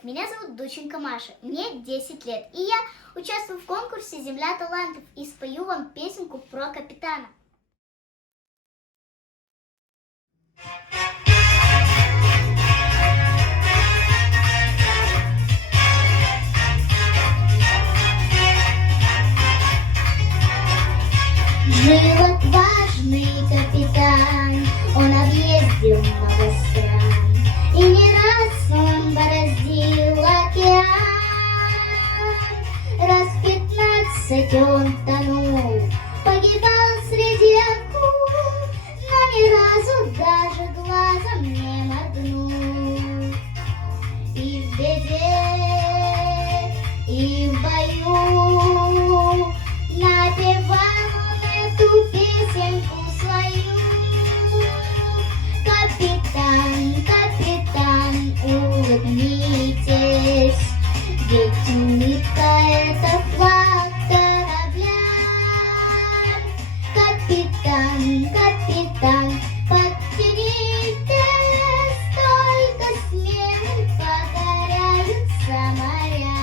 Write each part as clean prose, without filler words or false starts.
привет! Меня зовут Дученко Маша, мне 10 лет, и я участвую в конкурсе «Земля талантов» и спою вам песенку про капитана. Жил отважный капитан, он объездил много стран, и не раз он бороздил океан. Раз 15 он тонул, погибал среди акул, но ни разу даже глазом не моргнул. И в беде, и в бою напевал эту песенку свою. Капитан, капитан, улыбнитесь, ведь улыбка — это флаг корабля. Капитан, капитан, подтянитесь, только смелым покоряются моря.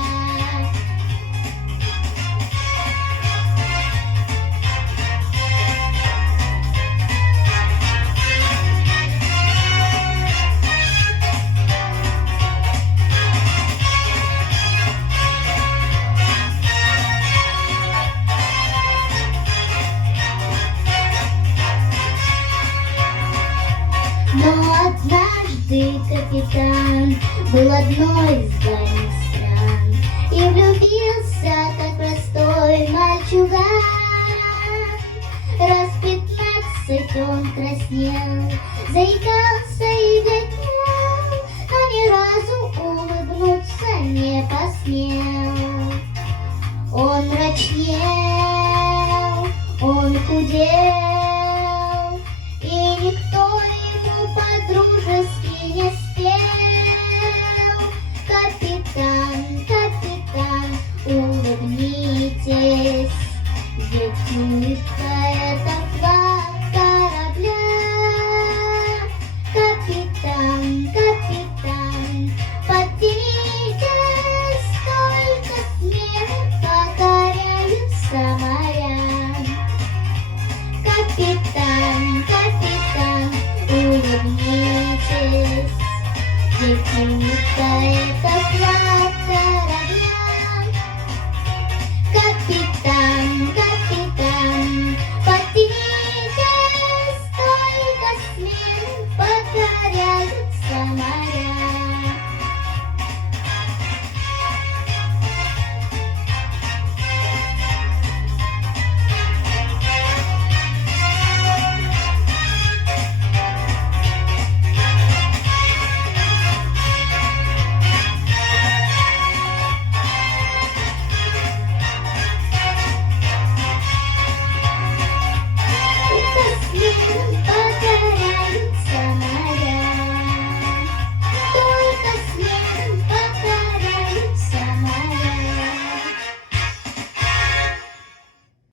Но однажды капитан был одной из дальних стран и влюбился, как простой мальчуган. Раз 15 он краснел, заикался и бледнел, но ни разу улыбнуться не посмел. Он мрачнел, он худел, и никто ему по-дружески не спел. Капитан, капитан, улыбнитесь, ведь улыбка — это флаг корабля. Капитан, капитан, подтянитесь, только смелым покоряются моря. Капитан, капитан, улыбнитесь, ведь улыбка — это флаг корабля. Капитан,